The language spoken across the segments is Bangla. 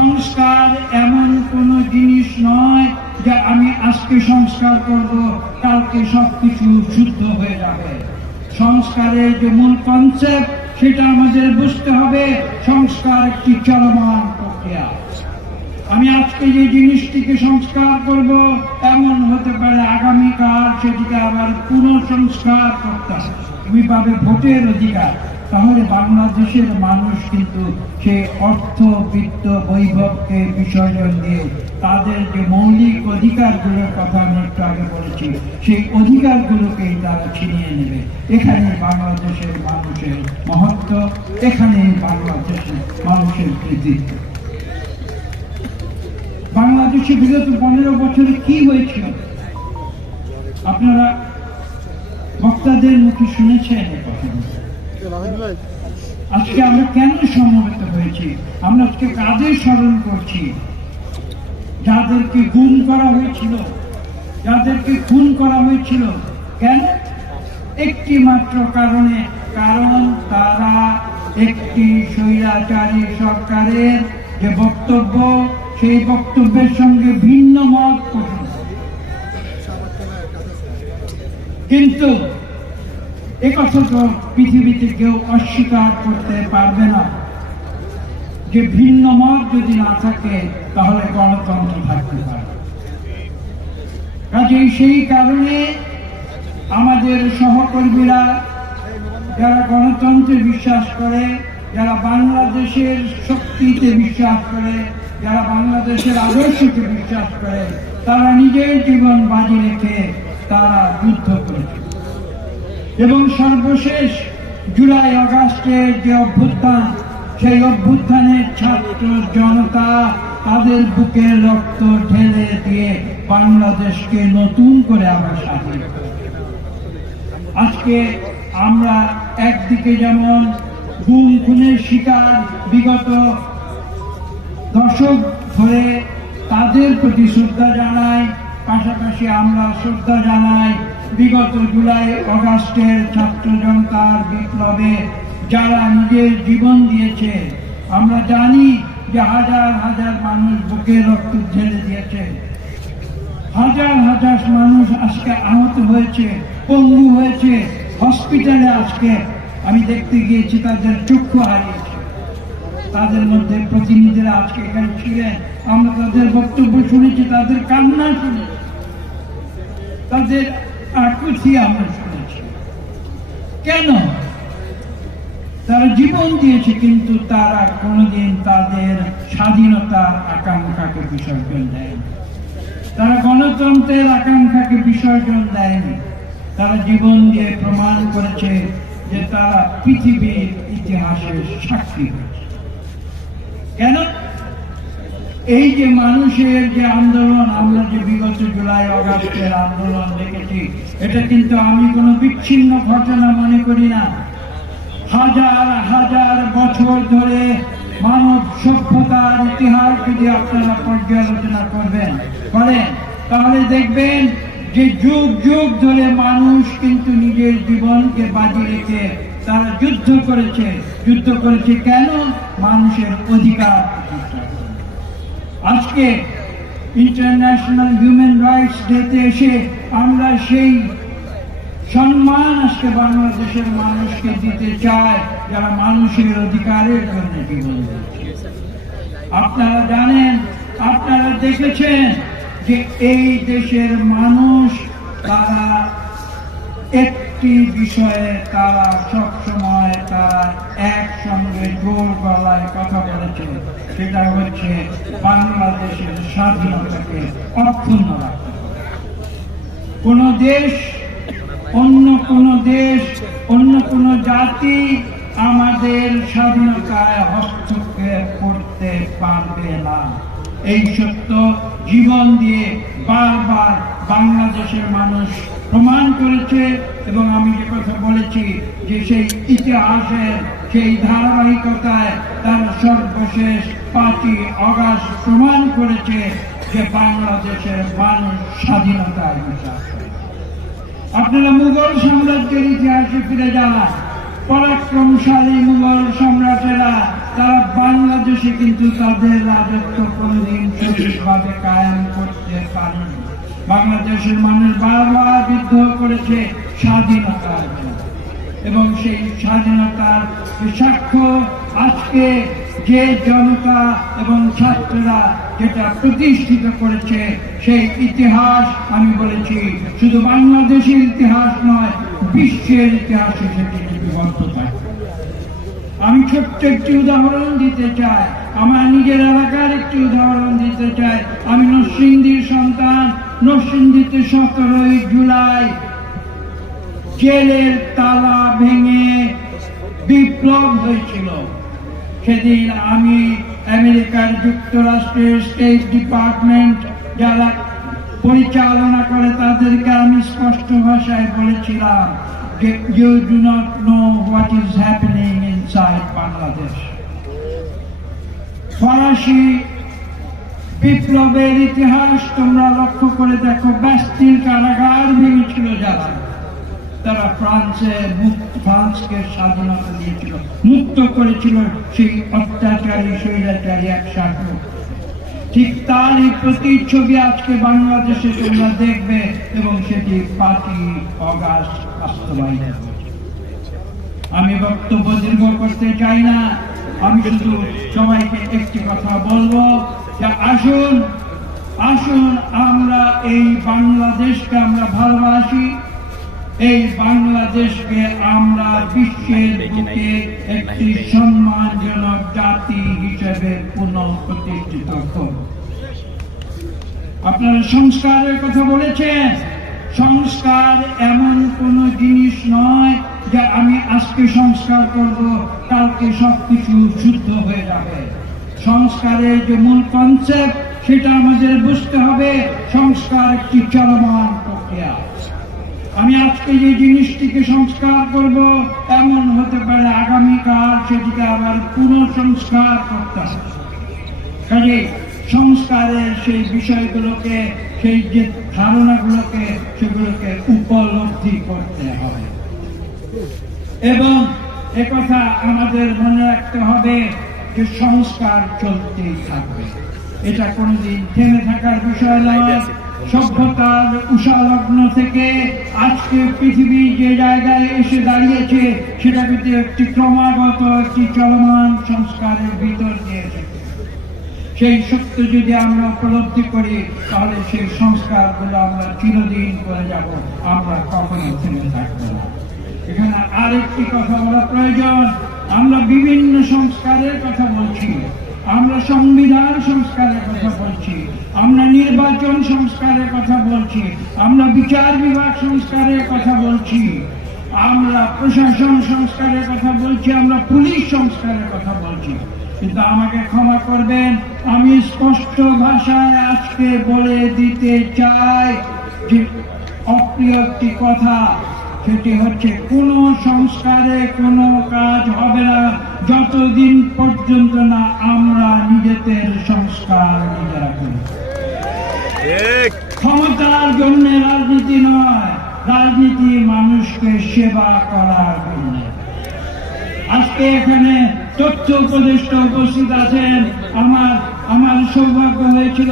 সংস্কার এমন কোনো জিনিস নয় যে আমি আজকে সংস্কার করব, কালকে সবকিছু শুদ্ধ হয়ে যাবে। সংস্কারের যে মূল কনসেপ্ট সেটা আমাদের বুঝতে হবে, সংস্কার একটি চলমান প্রক্রিয়া। আমি আজকে যে জিনিসটিকে সংস্কার করব, এমন হতে পারে আগামীকাল সেটিকে আবার পুনঃসংস্কার করতে হবে। তুমি পাবে ভোটের অধিকার। তাহলে বাংলাদেশের মানুষ কিন্তু সেই অর্থ, বিত্ত, বৈভবকে বিসর্জন দিয়ে তাদের যে মৌলিক অধিকারগুলোর কথা আমি একটু আগে বলেছি, সেই অধিকারগুলোকেই তারা ছিনিয়ে নেবে। এখানে বাংলাদেশের মানুষের মহত্ব এখানে বাংলাদেশের মানুষের কৃতিত্ব। বাংলাদেশে বিগত পনেরো বছরে কি হয়েছিল? আপনারা বক্তাদের মুখে শুনেছেন কথাগুলো। আজকে আমরা কেন সমবেত হয়েছি? আমরা আজকে কাদের স্মরণ করছি। যাদেরকে গুম করা হয়েছিল, যাদেরকে খুন করা হয়েছিল, কেন? একটি মাত্র কারণে, কারণ তারা একটি স্বৈরাচারী সরকারের যে বক্তব্য, সেই বক্তব্যের সঙ্গে ভিন্ন মত পোষণ কিন্তু তো পৃথিবীতে কেউ অস্বীকার করতে পারবে না। যে ভিন্ন মত যদি না থাকে, তাহলে গণতন্ত্র থাকতে পারে। সেই কারণে আমাদের সহকর্মীরা যারা গণতন্ত্রে বিশ্বাস করে, যারা বাংলাদেশের শক্তিতে বিশ্বাস করে, যারা বাংলাদেশের আদর্শকে বিশ্বাস করে, তারা নিজের জীবন বাজি রেখে তারা যুদ্ধ করেছে। এবং সর্বশেষ জুলাই আগস্টের যে অভ্যুত্থান, সেই অভ্যুত্থানের ছাত্র জনতা তাদের বুকে রক্ত ঢেলে দিয়ে বাংলাদেশকে নতুন করে আবার স্বাধীন আজকে আমরা একদিকে যেমন গুম, খুনের শিকার বিগত দশক ধরে তাদের প্রতি শ্রদ্ধা জানাই, পাশাপাশি আমরা শ্রদ্ধা জানাই বিগত জুলাই অগাস্টের ছাত্র জনতার বিপ্লবে যারা নিজের জীবন দিয়েছে, আমরা জানি যে হাজার হাজার মানুষ বুকে রক্ত ঢেলে দিয়েছে। হাজার হাজার মানুষ আজকে আহত হয়েছে, পঙ্গু হয়েছে, হসপিটালে আজকে আমি দেখতে গিয়েছি তাদের চক্ষু হারিয়েছে। তাদের মধ্যে প্রতিনিধিরা আজকে এখানে ছিলেন। আমরা তাদের বক্তব্য শুনেছি, তাদের কান্না শুনেছি। তাদের আকুতি আমরা শুনেছি। কেন? তারা জীবন দিয়েছে, কিন্তু তারা কোনোদিন তাদের স্বাধীনতার আকাঙ্ক্ষাকে বিসর্জন দেয়নি। তারা গণতন্ত্রের আকাঙ্ক্ষাকে বিসর্জন দেয়নি। তারা জীবন দিয়ে প্রমাণ করেছে যে তারা পৃথিবীর ইতিহাসের সাক্ষী হয়েছে। কেন? এই যে মানুষের যে আন্দোলন, আমরা যে বিগত জুলাই, অগাস্টের আন্দোলন দেখেছি, এটা কিন্তু আমি কোনো বিচ্ছিন্ন ঘটনা মনে করি না। হাজার হাজার বছর ধরে মানব সভ্যতার ইতিহাস যদি আপনারা পর্যালোচনা করবেন, করেন, তাহলে দেখবেন যে যুগ যুগ ধরে মানুষ কিন্তু নিজের জীবনকে বাজি রেখে তারা যুদ্ধ করেছে। যুদ্ধ করেছে কেন? মানুষের অধিকার। আজকে ইন্টারন্যাশনাল হিউম্যান রাইটস ডেতে এসে আমরা সেই সম্মান আজকে বাংলাদেশের মানুষকে দিতে চায় যারা মানুষের অধিকারের জন্য জীবন আপনারা জানেন, আপনারা দেখেছেন যে এই দেশের মানুষ, তারা একটি বিষয়ে তারা সবসময় তারা একসঙ্গে জোর গলায় কথা বলেছে সেটা হচ্ছে বাংলাদেশের স্বাধীনতাকে অক্ষুণ্ণ হবে। কোন দেশ, অন্য কোন দেশ, অন্য কোন জাতি আমাদের স্বাধীনতায় হস্তক্ষেপ করতে পারবে না এই সত্য জীবন দিয়ে বারবার বাংলাদেশের মানুষ প্রমাণ করেছে এবং আমি যে কথা বলেছি যে সেই ইতিহাসের সেই ধারাবাহিকতায় তার সর্বশেষ পাঁচই অগাস্ট প্রমাণ করেছে যে বাংলাদেশের মানুষ স্বাধীনতার বিশ্বাস আপনারা মুঘল সাম্রাজ্যের ইতিহাসে ফিরে যান। পরাক্রমশালী মুঘল সম্রাটেরা, তারা বাংলাদেশে কিন্তু তাদের রাজত্ব কোনদিন সঠিকভাবে কায়েম করতে পারেনি। বাংলাদেশের মানুষ বারবার বিদ্রোহ করেছে স্বাধীনতার এবং সেই স্বাধীনতার সাক্ষ্য আজকে যে জনতা এবং ছাত্ররা যেটা প্রতিষ্ঠিত করেছে, সেই ইতিহাস আমি বলেছি, শুধু বাংলাদেশের ইতিহাস নয়, বিশ্বের ইতিহাসে সেটি লিপিবদ্ধ থাকে আমি ছোট্ট একটি উদাহরণ দিতে চাই। আমার নিজের এলাকার একটি উদাহরণ দিতে চাই। আমি নরসিংদীর সন্তান। নরসিংদীতে সতেরোই জুলাই জেলের তালা ভেঙে বিপ্লব হয়েছিল। সেদিন আমি আমেরিকার যুক্তরাষ্ট্রের স্টেট ডিপার্টমেন্ট যারা পরিচালনা করে তাদেরকে আমি স্পষ্ট ভাষায় বলেছিলাম যে you do not know what is happening inside Bangladesh. ফরাসি বিপ্লবের ইতিহাস তোমরা লক্ষ্য করে দেখো, ব্যস্তির কারাগার ভেঙেছিল যারা। তারা ফ্রান্সে ফ্রান্সকে স্বাধীনতা দিয়েছিল, মুক্ত করেছিল সেই অত্যাচারী, স্বৈরাচারী একসাথে ঠিক তারই প্রতিচ্ছবি আজকে বাংলাদেশে তোমরা দেখবে এবং সেটি পাঁচই অগাস্ট বাস্তবায়িত হয়েছে। আমি বক্তব্য দীর্ঘ করতে চাই না। আমি শুধু সবাইকে একটি কথা বলব আসুন আসুন আমরা এই বাংলাদেশকে আমরা ভালোবাসি। এই বাংলাদেশকে আমরা বিশ্বের বুকে একটি সম্মানজনক জাতি হিসেবে পুনঃপ্রতিষ্ঠিত করব। আপনারা সংস্কারের কথা বলেছেন। সংস্কার এমন কোন জিনিস নয় যে আমি আজকে সংস্কার করব, কালকে সবকিছু শুদ্ধ হয়ে যাবে। সংস্কারের যে মূল কনসেপ্ট সেটা আমাদের বুঝতে হবে। সংস্কার একটি চলমান প্রক্রিয়া। আমি আজকে যে জিনিসটিকে সংস্কার করব, এমন হতে পারে আগামীকাল সেটিকে আবার পুনঃসংস্কার করতে হবে। কাজে সংস্কারের সেই বিষয়গুলোকে, সেই যে ধারণাগুলোকে সেগুলোকে উপলব্ধি করতে হবে এবং একথা আমাদের মনে রাখতে হবে যে সংস্কার চলতেই থাকবে। এটা কোনোদিন থেমে থাকার বিষয় নয়। সভ্যতার উষালগ্ন থেকে আজকে পৃথিবী যে জায়গায় এসে দাঁড়িয়েছে সেটা কিন্তু একটি ক্রমাগত একটি চলমান সংস্কারের ভিতর দিয়ে সেই সত্য যদি আমরা উপলব্ধি করি তাহলে সেই সংস্কারগুলো আমরা চিরদিন করে যাব। আমরা কখনো থেমে থাকব না। এখানে আরেকটি কথা বলা প্রয়োজন। আমরা বিভিন্ন সংস্কারের কথা বলছি। আমরা সংবিধান সংস্কারের কথা বলছি। আমরা নির্বাচন সংস্কারের কথা বলছি। আমরা বিচার বিভাগ সংস্কারের কথা বলছি। আমরা প্রশাসন সংস্কারের কথা বলছি। আমরা পুলিশ সংস্কারের কথা বলছি। কিন্তু আমাকে ক্ষমা করবেন, আমি স্পষ্ট ভাষায় আজকে বলে দিতে চাই যে অপ্রিয় একটি কথা। সেটি হচ্ছে। কোন সংস্কারে কোনো কাজ হবে না। যতদিন পর্যন্ত না আমরা নিজেদের সংস্কার নিজেরা করি। ক্ষমতার জন্য রাজনীতি নয় রাজনীতি মানুষকে সেবা করার জন্য। আজকে এখানে তথ্য উপদেষ্টা উপস্থিত আছেন। আমার আমার সৌভাগ্য হয়েছিল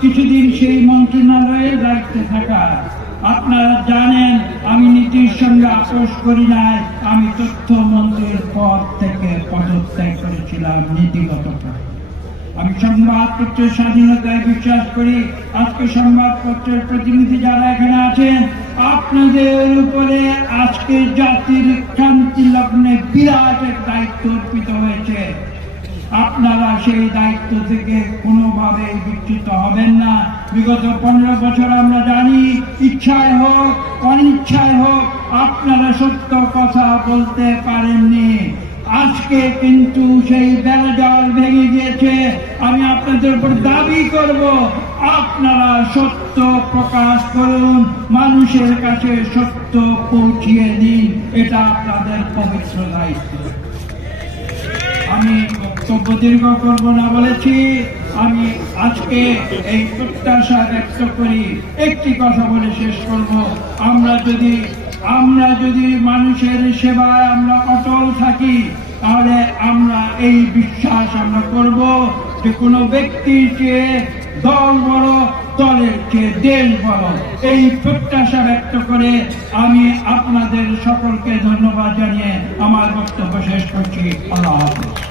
কিছুদিন সেই মন্ত্রণালয়ে দায়িত্বে থাকা। আপনারা জানেন, আমি নীতির সঙ্গে আপোষ করি নাই। আমি তথ্য মন্ত্রীর পদ থেকে পদত্যাগ করেছিলাম নীতিগত আমি সংবাদপত্রের স্বাধীনতায় বিশ্বাস করি। আজকে সংবাদপত্রের প্রতিনিধি যারা এখানে আছেন, আপনাদের উপরে আজকে জাতির ক্রান্তি লগ্নে বিরাট দায়িত্ব অর্পিত হয়েছে। আপনারা সেই দায়িত্ব থেকে কোনোভাবে বিচ্যুত হবেন না। বিগত পনেরো বছর আমরা জানি, ইচ্ছায় হোক, অনিচ্ছায় হোক, আপনারা সত্য কথা বলতে পারেননি। আজকে কিন্তু সেই বেড়াজল ভেঙে গিয়েছে। আমি আপনাদের উপর দাবি করব, আপনারা সত্য প্রকাশ করুন, মানুষের কাছে সত্য পৌঁছিয়ে দিন, এটা আপনাদের পবিত্র দায়িত্ব। আমি বক্তব্য দীর্ঘ করব না বলেছি, আমি আজকে এই প্রত্যাশা ব্যক্ত করি। একটি কথা বলে শেষ করব। আমরা যদি আমরা যদি মানুষের সেবায় আমরা অটল থাকি, তাহলে আমরা এই বিশ্বাস আমরা করব যে কোনো ব্যক্তির চেয়ে দল বড় দলের চেয়ে দেশ বড় এই প্রত্যাশা ব্যক্ত করে আমি আপনাদের সকলকে ধন্যবাদ জানিয়ে আমার বক্তব্য শেষ করছি। আল্লাহ হাফিজ।